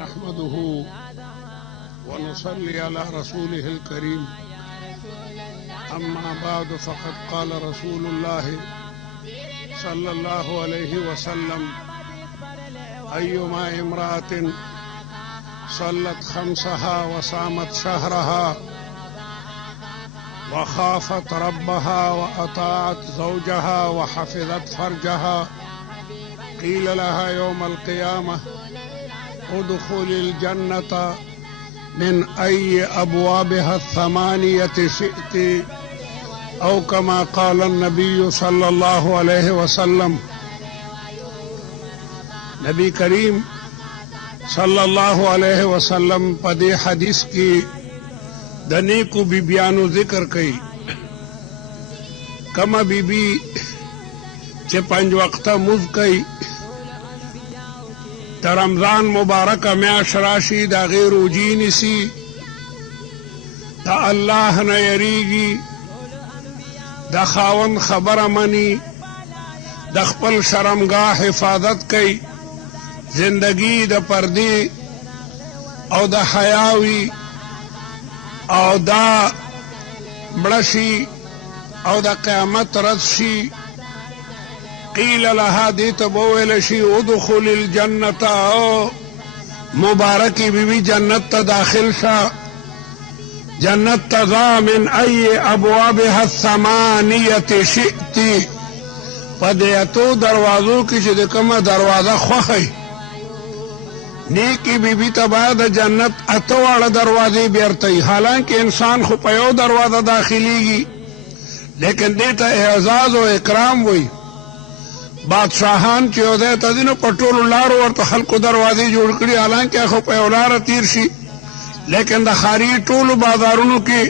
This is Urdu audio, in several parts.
نحمده ونصلي على رسوله الكريم. أما بعد فقد قال رسول الله صلى الله عليه وسلم: أيما امرأة صلت خمسها وصامت شهرها وخافت ربها وأطاعت زوجها وحفظت فرجها قيل لها يوم القيامة: ادخل الجنة من أي أبوابها الثمانية شئت، أو كما قال النبي صلى الله عليه وسلم. نبی کریم صلی الله علیه وسلم په دې حدیث کې د نیکو بیبیانو ذکر کوي. کما بیبی چې 5 وخته مونځ کوي، د رمضان مبارکه میاشت راشي د هغې روجې نیسي، د الله نه یریږي، د خاوند خبره مني، د خپل شرمګاه حفاظت کوي، زندگی د پردې او د حیاوي او دا مړه شي او د قیامت ورځ شي. قیل لها دې ته به وویل شي: ادخل الجنة، او مبارکی بیوی جنت ته داخل شه. جنت ته ځه من ای ابوابها الثمانیة شئت، په دې اتو دروازو کې چې د کومه دروازه خوښئ. نیکی بیبی ته باید د جنت 8 واړه دروازې بیرته، حالانکه انسان خو په یو دروازه داخلیږي، لیکن دې ته اعزاز او اکرام وایي. بادشاهان چې یو ځای ته ځي نو په ټولو لارو ورته خلکو دروازې جوړ کړي، حالانکه خو په یو لاره تیر شي، لیکن د ښاري ټولو بازارونو کې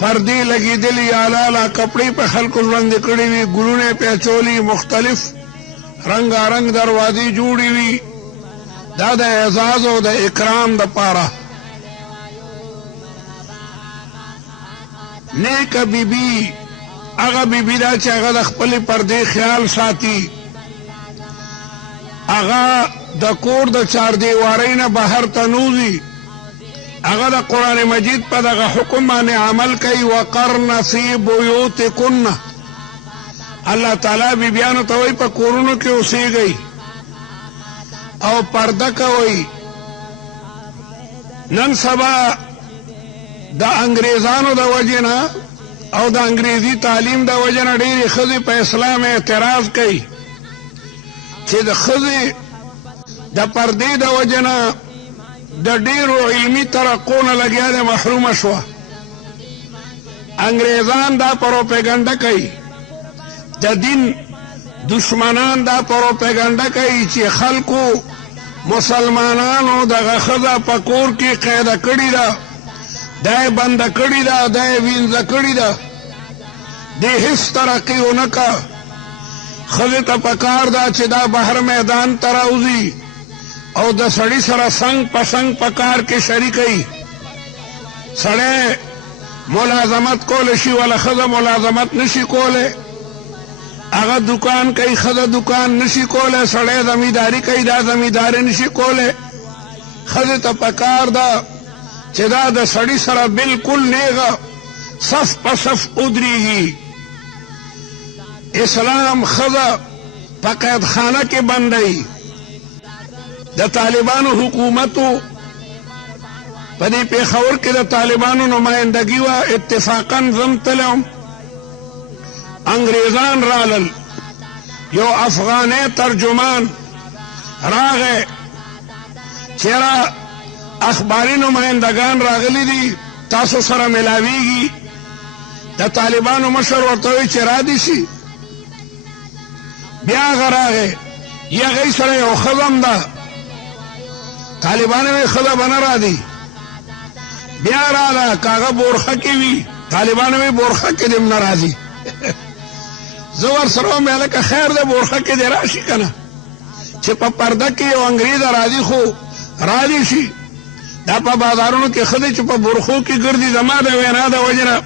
پردې لګېدلي، اعلی کپړې په خلکو ژوندې کړې وي، ګلونه پې اچولي، مختلف رنګارنګ دروازې جوړې وي. دا د اعزاز او د اکرام د پاره. نیکه بیبي هغه بیبي ده چې هغه د خپلې پردې خیال ساتي، هغه د کور د چاردیوارۍ نه بهر ته نوځي، هغه د قرآن مجید په دغه حکم باندې عمل کوي. وقرن فی بیوتکن، الله تعالی بیبیانو ته وایي په کورونو کې اوسېږئ او پرده کوي. نن سبا د انګریزانو د وجې نه او د انګریزي تعلیم د وجې نه ډېرې ښځې په اسلام اعتراض کوي چې د ښځې د پردې د وجې نه د ډېرو علمي ترقو نه لګیا دی محرومه شوه. انګریزان دا پروپیګنډه کوي، د دین دشمنان دا پروپیګنډه کوي چې خلکو مسلمانانو دغه ښځه په کور کې قیده کړې ده، دا یې بنده کړې ده، دا یې وینځه کړې ده، دې هېڅ ترقي ونه که. ښځې ته پکار ده چې دا بهر میدان ته راوځي او د سړي سره څنګ په څنګ په کار کې شریکوي. سړی ملازمت کولی شي، ولا ښځه ملازمت نشي کولی. هغه دکان کوي، ښځه دکان نشي کولی. سړی زمینداري کوي، دا زمینداري نشي کولی. ښځې ته پکار ده چې دا د سړي سره بلکل نیغه صف په صف ودرېږي. اسلام ښځه په قیدخانه کې بندوي. د طالبانو حکومتو په دې پېښور کې د طالبانو نمایندګي وه، اتفاقا زم تلم، انګریزان رالل، یو افغانی ترجمان راغی، چېرې اخباري نمایندګان راغلي دي، تاسو سره ملاویږي. د طالبانو مشر ورته وایي چې را دې شي. بیا هغه راغی، هغې سره یو ښځه هم ده، طالبانو وایي ښځه به نه راځي. بیا راغله، که هغه بورخه کې وي، طالبانو وایي بورخه کې دې هم نه راځي. زه ورسره وم هلکه خیر دی بورخه کې دې راشي که نه، چې په پرده کې یو انګریزه راځي خو راځي شي. دا په بازارونو کې ښځې چې په برخو کې ګرځي، زما د وینا د وجې نه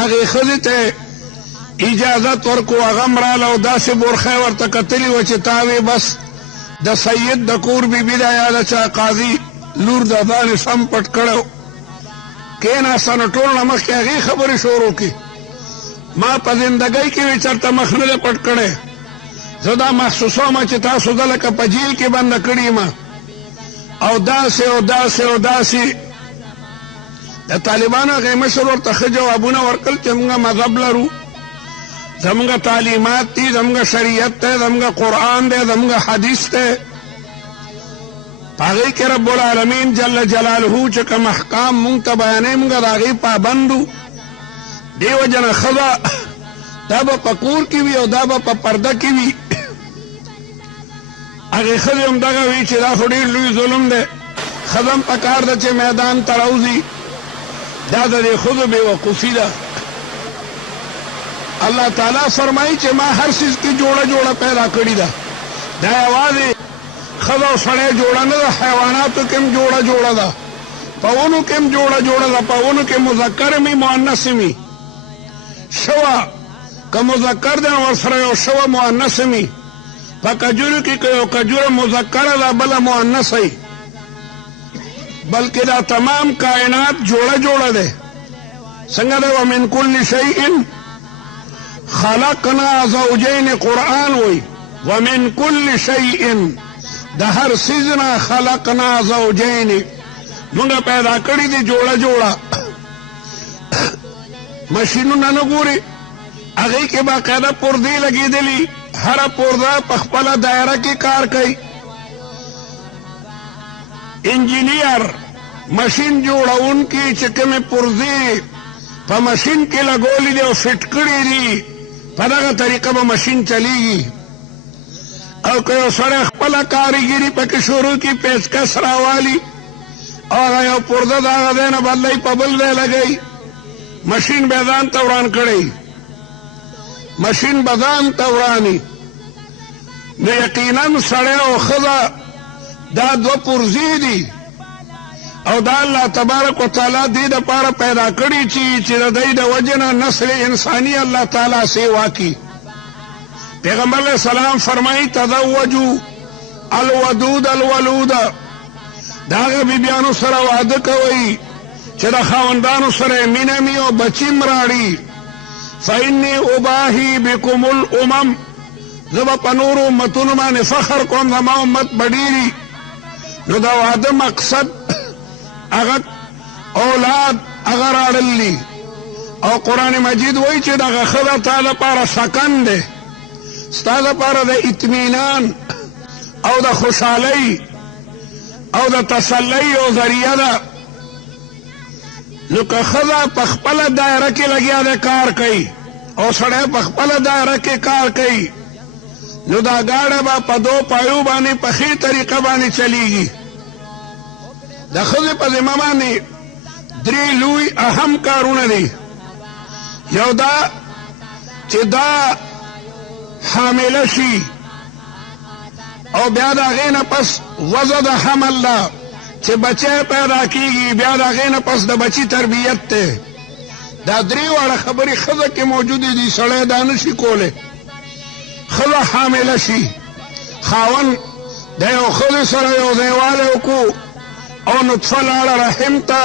هغې ښځې ته اجازت ورکو، هغه هم راله او داسې برخه یې ورته کتلې وه چې تا وې بس د سید د کور بیبي دا یا د چا قاضي لور د ځان سم پټ کړو کېناسته نو ټول نه مخکې هغې خبرې شروع کړي ما په زندګۍ کې وی چېرته مخ نه دی پټ کړی زه دا محسوسومه چې تاسو ده لکه په جیل کې بنده کړي ما او داسې او داسې او داسې د طالبانو هغې مشر ورته ښه جوابونه ورکړل چې موږ مذهب لرو زموږ تعلیمات دي زموږ شریعت دی زموږ قرآن دی زموږ حدیث دی په هغې کې رب العالمین جل جلاله چې کوم احکام موږ ته بیانوي موږ د هغې پابند وو دې وجه نه ښځه دا به په کور کې وي او دا به په پرده کې وي هغې ښځې هم دغه وي چې دا خو ډېر لوی ظلم دی ښځه هم پکار ده چې میدان ته راوځي دا د دې ښځو بېوقوفي ده الله تعالی فرمایي چې ما هر څیز کې جوړه جوړه پیدا کړې ده دا یوازې ښځه او سړی جوړه نه ده حیواناتو کې هم جوړه جوړه ده په ونو کې هم جوړه جوړه ده په ونو کې مذکر هم وي مؤنث هم وي شوه که مذکر دی نو ورسره یو شوه مؤنث هم وي په کجورو کې که یو کجوره مذکره ده بله مؤنث وي بلکې دا تمام کائنات جوړه جوړه ده څنګه ده ومن کل شیء خلقنا زوجین قرآن وی ومن کل شیء د هر څیز نه خلقنا زوجین مونږ پیدا کړي دي جوړه جوړه مشینونه نه ګوري هغې کې باقاعده پردې لګېدلي هره پرده په خپله دایره کې کار کوي انجینیر مشین جوړونکي چې کومې پرزې په مشین کې لګولې دي او فټ کړي دي په دغه طریقه به مشین چلیږي او که یو سړی خپله کاریګري پکې شروع کړي پیچکس راوالي او هغه یو پرده د هغه ځای نه بدلوي په بل ځای لګوي مشین به ځان ته وران کړی مشین به ځان ته وراني نو یقینا سړی او ښځه دا دوه پرزې دي او دا الله تبارک وتعالی دې دپاره پیدا کړي چې د دوی د وجې نه نسل انساني الله تعالی سیوا کړي پیغمبر علیه السلام فرمایي تزوجوا الودود الولود د هغه بیبیانو سره واده کوئ چې د خاوندانو سره مینه مي او بچي م راړي فإني أباهي بكم الأمم زه به په نورو امتونو باندې فخر کوم زما امت به ډېري نو د واده مقصد هغه اولاد هغه راړل دي او قرآن مجید وایي چې دغه ښځه تا لپاره سکن دی ستا لپاره د اطمینان او د خوشحالۍ او د تسلی او ذریعه ده نو که ښځه په خپله دایره کې لګیا دی کار کوي او سړی په خپله دایره کې کار کوي نو دا ګاډه به په دو پایو باندې په ښې طریقه باندې چلیږي د ښځې په ذمه باندې درې لوی اهم کارونه دي یو دا چې دا حامله شي او بیا د هغې نه پس وضع د حمل ده چې بچی پیدا کیږي بیا د هغې نه پس د بچي تربیت دی دا درې واړه خبرې ښځه کې موجودې دي سړی دا نشي کولی ښځه حامله شي خاوند د یو ښځې سره یو ځایوالی وکړو او نطفه لاړه رحم ته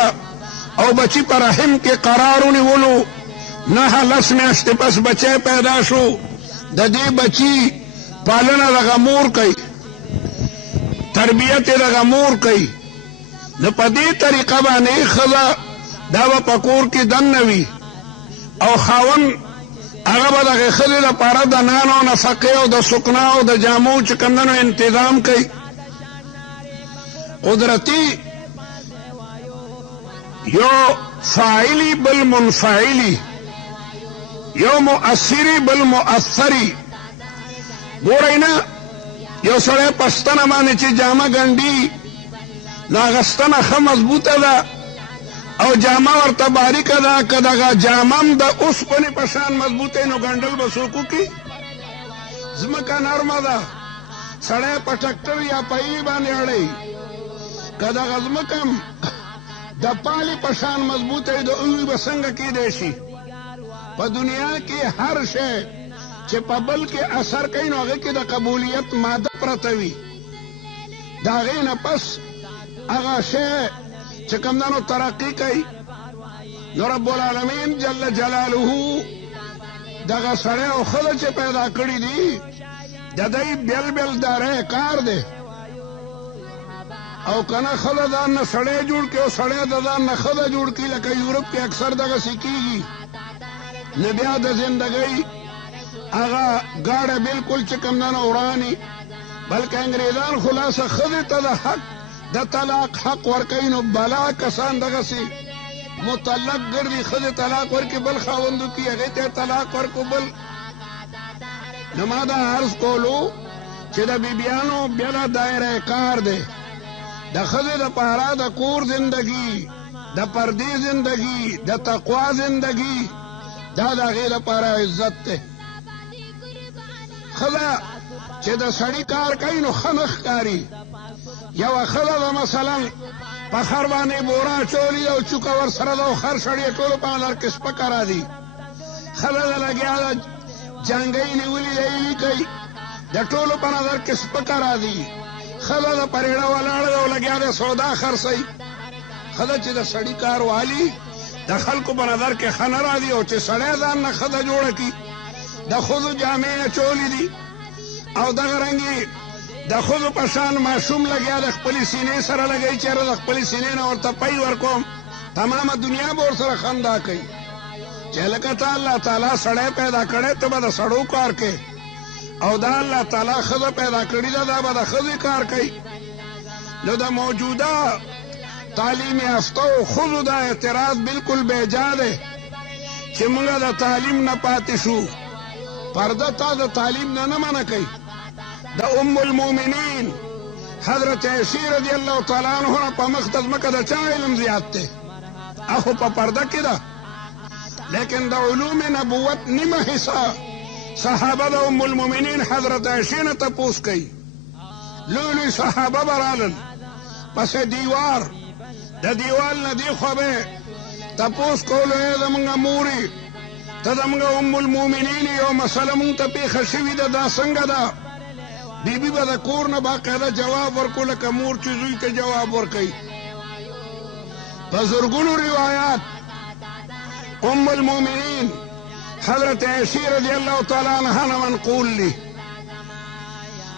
او بچی په رحم کې قرار ونیولو نه لس میاشتې پس بچی پیدا شو د دې بچي پالنه دغه مور کوي تربیت یې دغه مور کوي نو په دې طریقه باندې ښځه دا به په کور کې دننه وي او خاوند هغه به دغې ښځې لپاره د نان او نفقې او د سکنا او د جامو چې کوم دی نو انتظام کوي قدرتی یو فاعلی بل منفعلی یو مؤثری بل مؤثری ګورئ نه یو سړی په ستنه باندې چې جامه ګنډي نو هغه ستنه ښه مضبوطه ده او جامه ورته باریکه ده که دغه جامه هم د اوسپنې په شان مضبوطه نو ګنډل به څوک وکړي ځمکه نرمه ده سړی په ټکټر یا پایې باندې اړوي که دغه ځمکه هم د پالې په شان مضبوطه وي د اوړي به څنګه کیدی شي په دنیا کې هر شی چې په بل کې اثر کوي نو هغې کې د قبولیت ماده پرته وي د هغې نه پس هغه شی چې کوم دنو ترقي کوي نو رب العالمین جل جلاله دغه سړی او ښځه چې پیدا کړي دي د دوی بیل بیل داره کار دی او کنه ښځه ځان نه سړی جوړ کړي او سړی د ځان نه ښځه جوړ کړي لکه یورپ کې اکثر دغسې کېږي نو بیا د زندګۍ هغه ګاډه بالکل چې کوم دنه وراني بلکې انګریزان خلاصه ښځې ته د حق د طلاق حق ورکوي نو بلا کسان دغسې مطلق ګرځي ښځې طلاق ورکړي بل خاوندو کې هغې ته طلاق ورکو بل نو ما دا عرض کولو چې د بیبیانو بېله دایره کار دی د ښځې دپاره د کور زندګي د پردې زندګي د تقوا زندګي دا د هغې دپاره عزت دی ښځه چې د سړي کار کوي نو ښه نه ښکاري یوه ښځه ده مثلا په خر باندې بوره اچولي او چوکه ورسره ده او خر سړي ټولو په نظر کې سپکه راځي ښځه ده لګیا ده جانګۍ نیولي دی ایلي کوي د ټولو په نظر کې سپکه راځي ښځه ده په ریړه ولاړه ده او لګیا ده سودا خرڅوي ښځه چې د سړي کار والي د خلکو په نظر کې ښه نه راځي او چې سړی ځان نه ښځه جوړه کړي د ښځو جامې اچولي دي او دغه رنګې د ښځو په شان ماشوم لګیا د خپلې سینې سره لګوي چېرې د خپلې سینې نه ورته پی ورکوم تمامه دنیا به ورسره خندا کوي چې لکه ته الله تعالی سړی پیدا کړی ته به د سړو کار کوي او دا الله تعالی ښځه پیدا کړې ده دا به د ښځې کار کوي نو د موجوده تعلیم یافتو ښځو دا اعتراض بالکل بیجا دی چې موږ د تعلیم نه پاتې شو پرده تا د تعلیم نه منع کوي د ام المؤمنین حضرت عائشہ رضی الله تعالی عنها په مخ د ځمکه د چا علم زیات دی اخو په پرده کې ده لیکن د علوم نبوت نیمه حصہ صحابه د ام المؤمنین حضرت عائشہ نه تپوس کوي لوی صحابه برالل پس دیوار د دیوال نه دی خو به تپوس کولو زمونږ مورې ته زمونږ ام المؤمنین یو مسله مونږ ته پېښه شوې ده دا څنګه ده بیبي به د کور نه باقاعده جواب ورکو لکه مور چې زوی ته جواب ورکوي په زرګونو روایات ام المؤمنین حضرت عائشہ رضی الله تعالی عنها نه منقول دي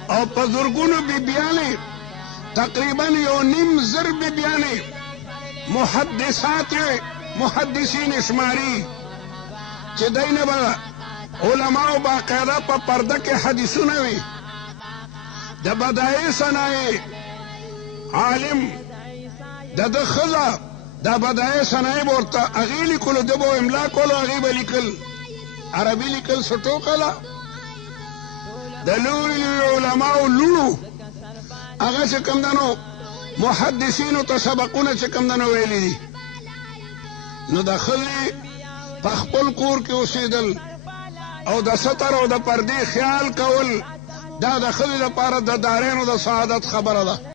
او په زرګونو بیبیانې تقریبا یو نیم زر بیبیانې محدثین شماري چې دی نه به علماو باقاعده په پرده کې حدیثونه وي د بدایع صنایع عالم د ده ښځه دا بدایع صنایع به ورته هغې لیکلو ده به املا کولو هغې به لیکل عربي لیکل څه ټوکه ده د لوی لوی علماو لوڼو هغه چې کوم دنو محدثینو ته سبقونه چې کوم دنو ویلي دي نو د ښځې په خپل کور کې اوسېدل او د ستر او د پردې خیال کول دا د ښځې لپاره د دارینو د سعادت خبره ده